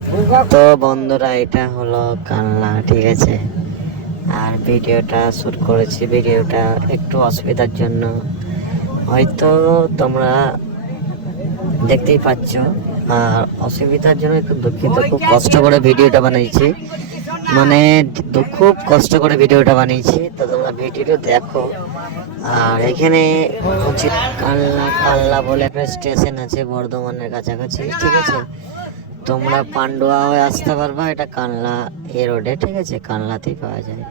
তো বন্ধুরা, এটা হলো কানলা, ঠিক আছে। আর ভিডিওটা শ্যুট করেছি, ভিডিওটা একটু অসুবিধার জন্য হয়তো তোমরা দেখতেই পাচ্ছ। আর অসুবিধার জন্য একটু দুঃখিত, খুব কষ্ট করে ভিডিওটা বানিয়েছি, মানে খুব কষ্ট করে ভিডিওটা বানিয়েছি। তো তোমরা ভিডিওটা দেখো। আর এখানে হচ্ছে কানলা কানলা বলে একটা স্টেশন আছে বর্ধমানের কাছাকাছি, ঠিক আছে। তোমরা পান্ডুয়া হয়ে আসতে পারবা, এটা কানলা এ রোডে, ঠিক আছে, কানলাতেই পাওয়া যায়।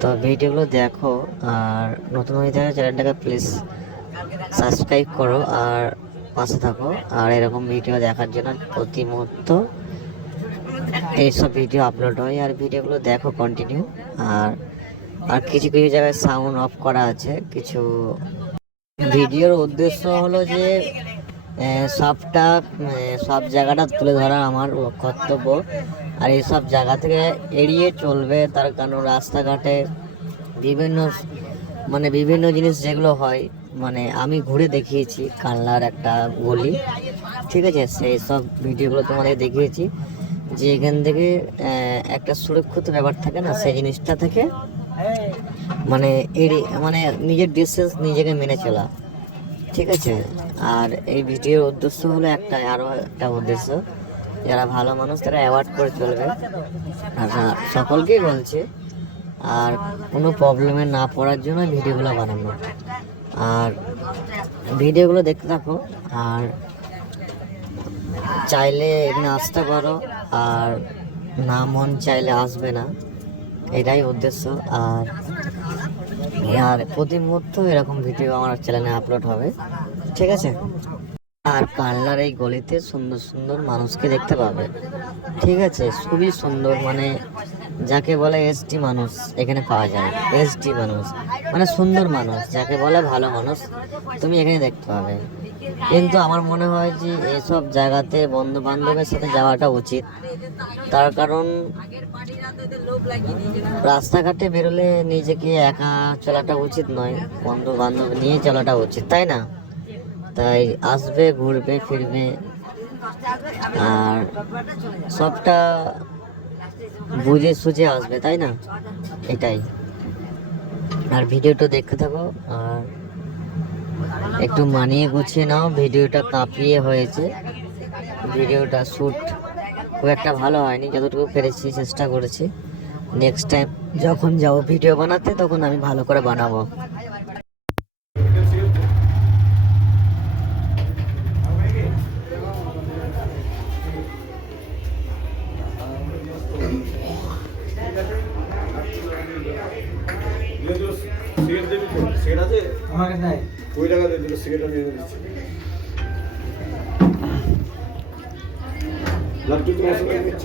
তো ভিডিওগুলো দেখো। আর নতুন হয়ে থাকে চ্যানেলটাকে প্লিজ সাবস্ক্রাইব করো আর পাশে থাকো। আর এরকম ভিডিও দেখার জন্য প্রতি মুহূর্ত এইসব ভিডিও আপলোড হয়, আর ভিডিওগুলো দেখো কন্টিনিউ। আর আর কিছু কিছু জায়গায় সাউন্ড অফ করা আছে কিছু। ভিডিওর উদ্দেশ্য হলো যে সবটা সব জায়গাটা তুলে ধরা আমার কর্তব্য। আর এইসব জায়গা থেকে এড়িয়ে চলবে, তার কারণ রাস্তাঘাটে বিভিন্ন বিভিন্ন জিনিস যেগুলো হয়, আমি ঘুরে দেখিয়েছি কানলার একটা গলি, ঠিক আছে। সেই সব ভিডিওগুলো তোমাদের দেখিয়েছি যে এখান থেকে একটা সুরক্ষিত ব্যাপার থাকে না, সেই জিনিসটা থেকে নিজের ডিস্টেন্স নিজেকে মেনে চলা, ঠিক আছে। আর এই ভিডিওর উদ্দেশ্য হলো আরও একটা উদ্দেশ্য, যারা ভালো মানুষ তারা অ্যাভয়েড করে চলবে। আর সকলকেই বলছে, আর কোনো প্রবলেমে না পড়ার জন্য ভিডিওগুলো বানানো। আর ভিডিওগুলো দেখতে থাকো, আর চাইলে এখানে আসতে পারো, আর না মন চাইলে আসবে না, এটাই উদ্দেশ্য। আর আর প্রতি মুহূর্ত এরকম ভিডিও আমার চ্যানেলে আপলোড হবে, ঠিক আছে। আর কানলার এই গলিতে সুন্দর সুন্দর মানুষকে দেখতে পাবে, ঠিক আছে। খুবই সুন্দর, যাকে বলে এসটি মানুষ এখানে পাওয়া যায়। এসটি মানুষ সুন্দর মানুষ, যাকে বলে ভালো মানুষ, তুমি এখানে দেখতে পাবে। কিন্তু আমার মনে হয় যে এসব জায়গাতে বন্ধু বান্ধবের সাথে যাওয়াটা উচিত, তার কারণ রাস্তাঘাটে বেরোলে নিজেকে একা চলাটা উচিত নয়, বন্ধু বান্ধব নিয়ে চলাটা উচিত, তাই না? তাই আসবে, ঘুরবে ফিরবে, আর সবটা বুঝে সুঝে আসবে, তাই না? এটাই। আর ভিডিওটা দেখতে থাকো, আর একটু মানিয়ে গুছিয়ে নাও। ভিডিওটা কাঁপিয়ে হয়েছে, ভিডিওটা শ্যুট খুব একটা ভালো হয়নি, যতটুকু পেরেছি চেষ্টা করেছি। নেক্সট টাইম যখন যাবো ভিডিও বানাতে, তখন আমি ভালো করে বানাবো। সিগারেট আছে আমার কাছে নাই, ওই টাকা দিয়ে সিগারেট নিয়ে দিচ্ছি। লাড্ডু তোমার সঙ্গে নিচ্ছ?